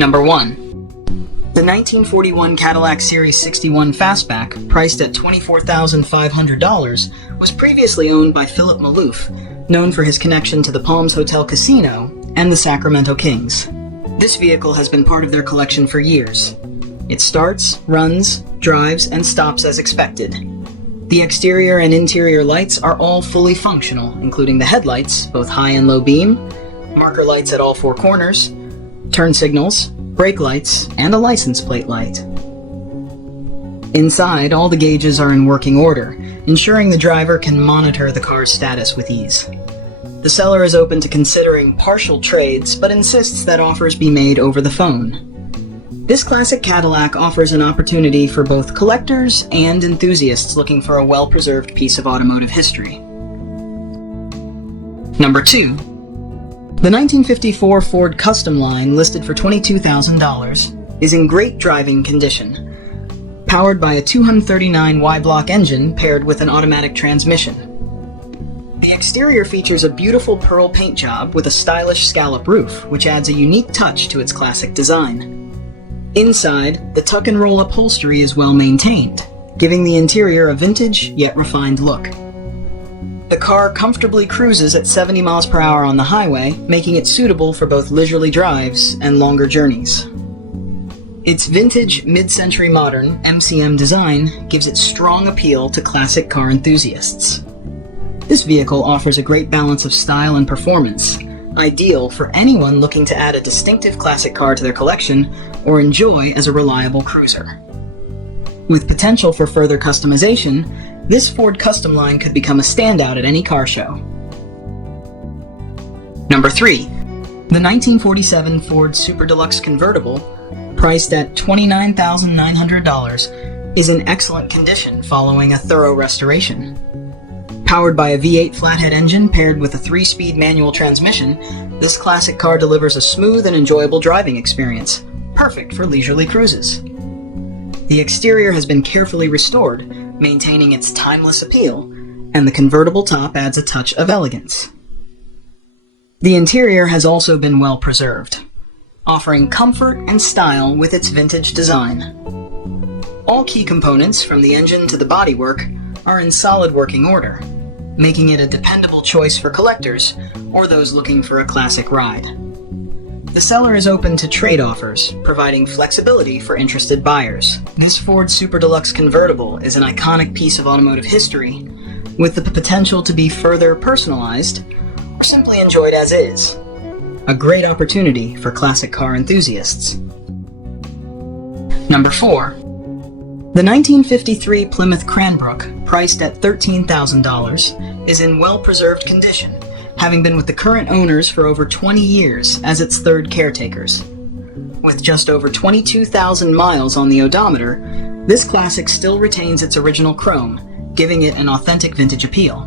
Number 1. The 1941 Cadillac Series 61 Fastback, priced at $24,500, was previously owned by Philip Maloof, known for his connection to the Palms Hotel Casino and the Sacramento Kings. This vehicle has been part of their collection for years. It starts, runs, drives, and stops as expected. The exterior and interior lights are all fully functional, including the headlights, both high and low beam, marker lights at all four corners, turn signals, brake lights, and a license plate light. Inside, all the gauges are in working order, ensuring the driver can monitor the car's status with ease. The seller is open to considering partial trades, but insists that offers be made over the phone. This classic Cadillac offers an opportunity for both collectors and enthusiasts looking for a well-preserved piece of automotive history. Number 2. The 1954 Ford Customline, listed for $22,000, is in great driving condition. Powered by a 239 Y-block engine paired with an automatic transmission. The exterior features a beautiful pearl paint job with a stylish scallop roof, which adds a unique touch to its classic design. Inside, the tuck-and-roll upholstery is well maintained, giving the interior a vintage yet refined look. The car comfortably cruises at 70 miles per hour on the highway, making it suitable for both leisurely drives and longer journeys. Its vintage, mid-century modern MCM design gives it strong appeal to classic car enthusiasts. This vehicle offers a great balance of style and performance, ideal for anyone looking to add a distinctive classic car to their collection or enjoy as a reliable cruiser. With potential for further customization, this Ford Customline could become a standout at any car show. Number 3. The 1947 Ford Super Deluxe convertible, priced at $29,900, is in excellent condition following a thorough restoration. Powered by a V8 flathead engine paired with a 3-speed manual transmission, this classic car delivers a smooth and enjoyable driving experience, perfect for leisurely cruises. The exterior has been carefully restored, maintaining its timeless appeal, and the convertible top adds a touch of elegance. The interior has also been well preserved, offering comfort and style with its vintage design. All key components, from the engine to the bodywork, are in solid working order, making it a dependable choice for collectors or those looking for a classic ride. The seller is open to trade offers, providing flexibility for interested buyers. This Ford Super Deluxe convertible is an iconic piece of automotive history, with the potential to be further personalized or simply enjoyed as is. A great opportunity for classic car enthusiasts. Number 4. The 1953 Plymouth Cranbrook, priced at $13,000, is in well-preserved condition, having been with the current owners for over 20 years as its third caretakers. With just over 22,000 miles on the odometer, this classic still retains its original chrome, giving it an authentic vintage appeal.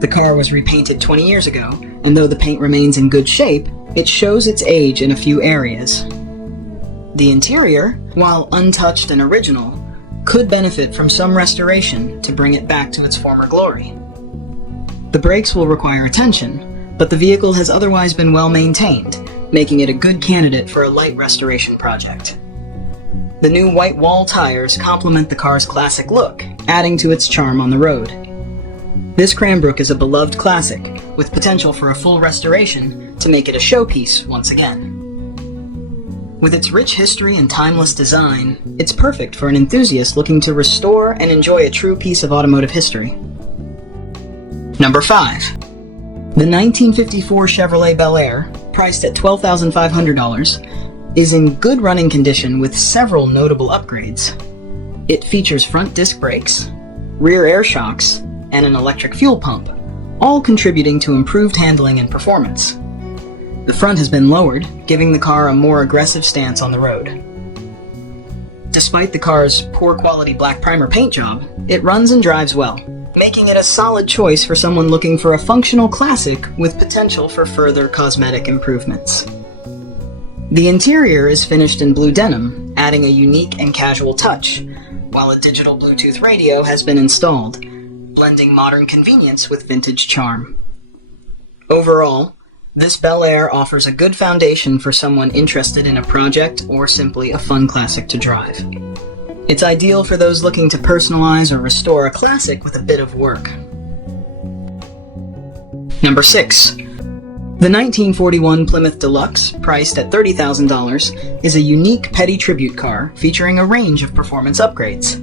The car was repainted 20 years ago, and though the paint remains in good shape, it shows its age in a few areas. The interior, while untouched and original, could benefit from some restoration to bring it back to its former glory. The brakes will require attention, but the vehicle has otherwise been well maintained, making it a good candidate for a light restoration project. The new white wall tires complement the car's classic look, adding to its charm on the road. This Cranbrook is a beloved classic, with potential for a full restoration to make it a showpiece once again. With its rich history and timeless design, it's perfect for an enthusiast looking to restore and enjoy a true piece of automotive history. Number 5. The 1954 Chevrolet Bel Air, priced at $12,500, is in good running condition with several notable upgrades. It features front disc brakes, rear air shocks, and an electric fuel pump, all contributing to improved handling and performance. The front has been lowered, giving the car a more aggressive stance on the road. Despite the car's poor quality black primer paint job, it runs and drives well, making it a solid choice for someone looking for a functional classic with potential for further cosmetic improvements. The interior is finished in blue denim, adding a unique and casual touch, while a digital Bluetooth radio has been installed, blending modern convenience with vintage charm. Overall, This Bel Air offers a good foundation for someone interested in a project or simply a fun classic to drive. It's ideal for those looking to personalize or restore a classic with a bit of work. Number 6. The 1941 Plymouth Deluxe, priced at $30,000, is a unique petty tribute car featuring a range of performance upgrades.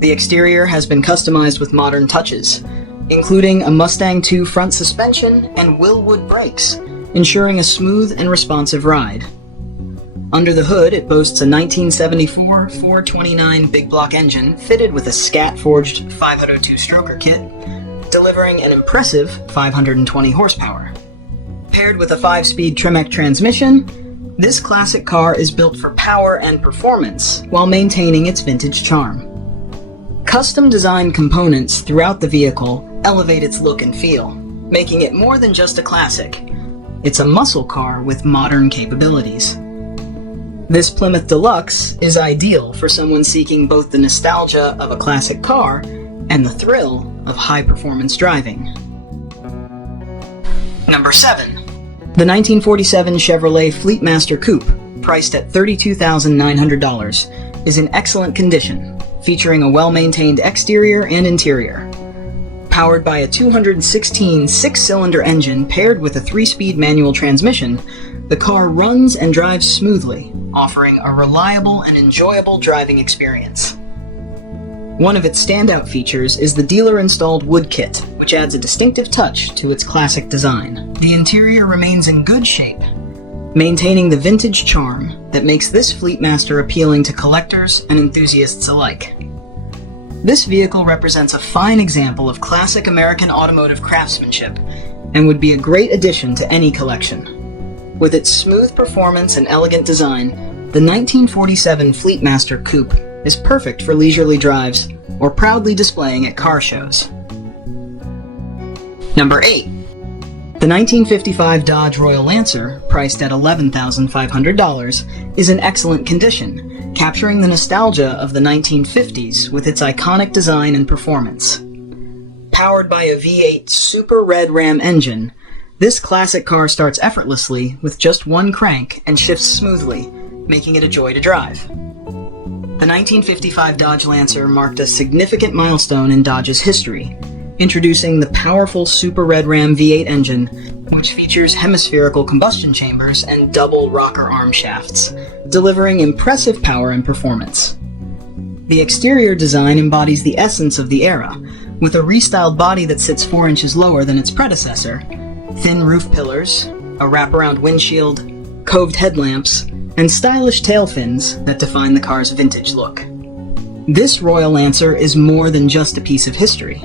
The exterior has been customized with modern touches, including a Mustang II front suspension and Willwood brakes, ensuring a smooth and responsive ride. Under the hood, it boasts a 1974 429 big block engine fitted with a scat-forged 502 stroker kit, delivering an impressive 520 horsepower. Paired with a 5-speed Tremec transmission, this classic car is built for power and performance while maintaining its vintage charm. Custom-designed components throughout the vehicle elevate its look and feel, making it more than just a classic. It's a muscle car with modern capabilities. This Plymouth Deluxe is ideal for someone seeking both the nostalgia of a classic car and the thrill of high-performance driving. Number 7. The 1947 Chevrolet Fleetmaster Coupe, priced at $32,900, is in excellent condition, featuring a well-maintained exterior and interior. Powered by a 216 six-cylinder engine paired with a 3-speed manual transmission, the car runs and drives smoothly, offering a reliable and enjoyable driving experience. One of its standout features is the dealer-installed wood kit, which adds a distinctive touch to its classic design. The interior remains in good shape, maintaining the vintage charm that makes this Fleetmaster appealing to collectors and enthusiasts alike. This vehicle represents a fine example of classic American automotive craftsmanship and would be a great addition to any collection. With its smooth performance and elegant design, the 1947 Fleetmaster Coupe is perfect for leisurely drives or proudly displaying at car shows. Number 8. The 1955 Dodge Royal Lancer, priced at $11,500, is in excellent condition, capturing the nostalgia of the 1950s with its iconic design and performance. Powered by a V8 Super Red Ram engine, this classic car starts effortlessly with just one crank and shifts smoothly, making it a joy to drive. The 1955 Dodge Lancer marked a significant milestone in Dodge's history, introducing the powerful Super Red Ram V8 engine, which features hemispherical combustion chambers and double rocker arm shafts, delivering impressive power and performance. The exterior design embodies the essence of the era, with a restyled body that sits 4 inches lower than its predecessor, thin roof pillars, a wraparound windshield, coved headlamps, and stylish tail fins that define the car's vintage look. This Royal Lancer is more than just a piece of history.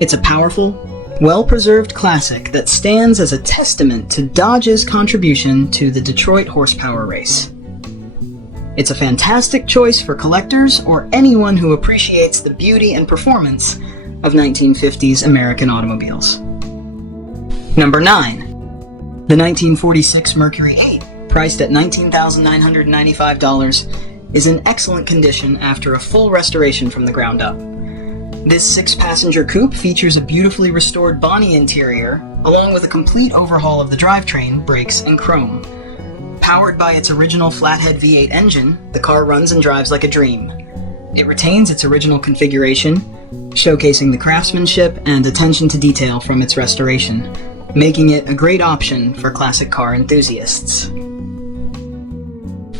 It's a powerful, well-preserved classic that stands as a testament to Dodge's contribution to the Detroit horsepower race. It's a fantastic choice for collectors or anyone who appreciates the beauty and performance of 1950s American automobiles. Number 9. The 1946 Mercury 8, priced at $19,995, is in excellent condition after a full restoration from the ground up. This 6-passenger coupe features a beautifully restored body interior, along with a complete overhaul of the drivetrain, brakes, and chrome. Powered by its original flathead V8 engine, the car runs and drives like a dream. It retains its original configuration, showcasing the craftsmanship and attention to detail from its restoration, making it a great option for classic car enthusiasts.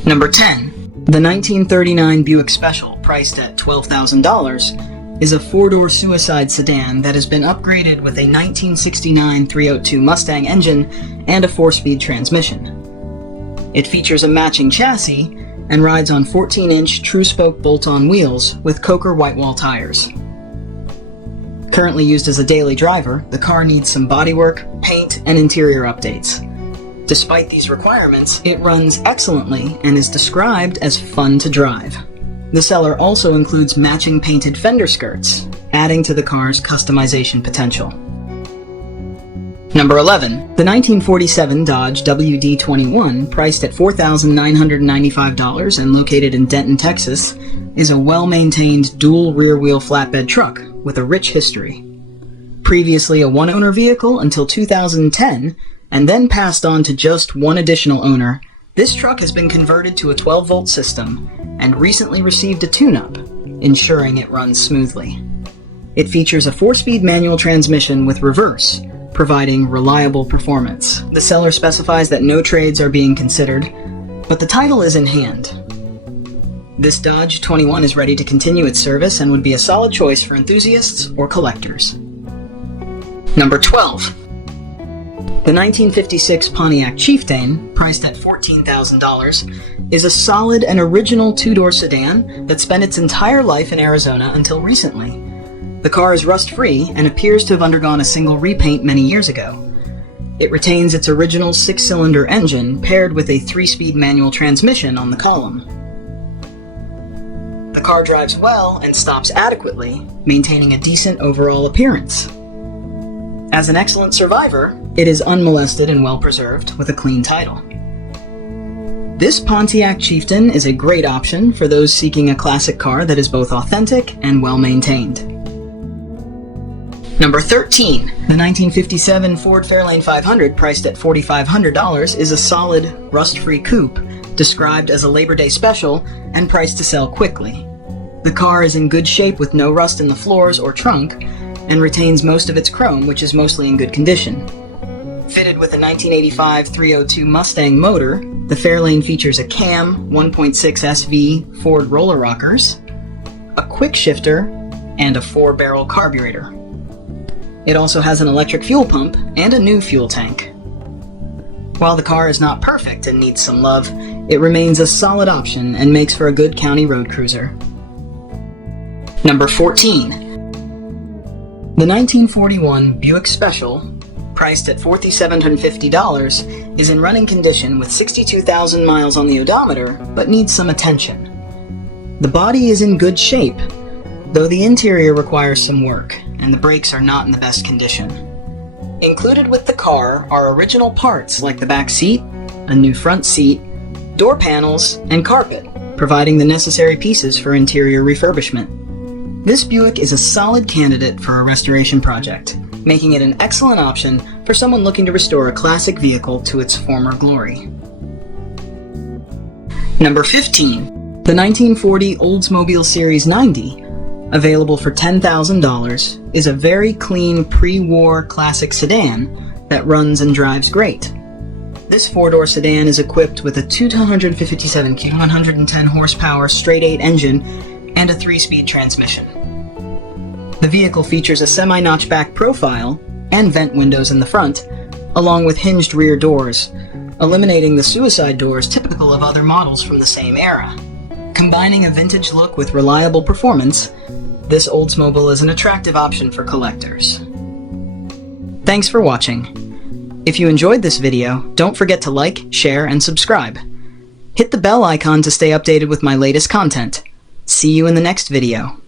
Number 10. The 1939 Buick Special, priced at $12,000, is a 4-door suicide sedan that has been upgraded with a 1969 302 Mustang engine and a 4-speed transmission. It features a matching chassis and rides on 14-inch true-spoke bolt-on wheels with Coker whitewall tires. Currently used as a daily driver, the car needs some bodywork, paint, and interior updates. Despite these requirements, it runs excellently and is described as fun to drive. The seller also includes matching painted fender skirts, adding to the car's customization potential. Number 11. The 1947 Dodge WD21, priced at $4,995 and located in Denton, Texas, is a well-maintained dual rear-wheel flatbed truck with a rich history. Previously a one-owner vehicle until 2010, and then passed on to just one additional owner, this truck has been converted to a 12-volt system and recently received a tune-up, ensuring it runs smoothly. It features a 4-speed manual transmission with reverse, providing reliable performance. The seller specifies that no trades are being considered, but the title is in hand. This Dodge 21 is ready to continue its service and would be a solid choice for enthusiasts or collectors. Number 12. The 1956 Pontiac Chieftain, priced at $14,000, is a solid and original two-door sedan that spent its entire life in Arizona until recently. The car is rust-free and appears to have undergone a single repaint many years ago. It retains its original 6-cylinder engine paired with a 3-speed manual transmission on the column. The car drives well and stops adequately, maintaining a decent overall appearance. As an excellent survivor, it is unmolested and well-preserved with a clean title. This Pontiac Chieftain is a great option for those seeking a classic car that is both authentic and well-maintained. Number 13. The 1957 Ford Fairlane 500, priced at $4,500, is a solid, rust-free coupe, described as a Labor Day special and priced to sell quickly. The car is in good shape with no rust in the floors or trunk and retains most of its chrome, which is mostly in good condition. Fitted with a 1985 302 Mustang motor, the Fairlane features a cam, 1.6 SV Ford roller rockers, a quick shifter, and a 4-barrel carburetor. It also has an electric fuel pump and a new fuel tank. While the car is not perfect and needs some love, it remains a solid option and makes for a good county road cruiser. Number 14. The 1941 Buick Special, priced at $4,750, is in running condition with 62,000 miles on the odometer, but needs some attention. The body is in good shape, though the interior requires some work, and the brakes are not in the best condition. Included with the car are original parts like the back seat, a new front seat, door panels, and carpet, providing the necessary pieces for interior refurbishment. This Buick is a solid candidate for a restoration project, making it an excellent option for someone looking to restore a classic vehicle to its former glory. Number 15. The 1940 Oldsmobile Series 90, available for $10,000, is a very clean pre-war classic sedan that runs and drives great. This 4-door sedan is equipped with a 257 kW 110 horsepower straight-8 engine and a 3-speed transmission. The vehicle features a semi-notchback profile and vent windows in the front, along with hinged rear doors, eliminating the suicide doors typical of other models from the same era. Combining a vintage look with reliable performance, this Oldsmobile is an attractive option for collectors. Thanks for watching. If you enjoyed this video, don't forget to like, share, and subscribe. Hit the bell icon to stay updated with my latest content. See you in the next video.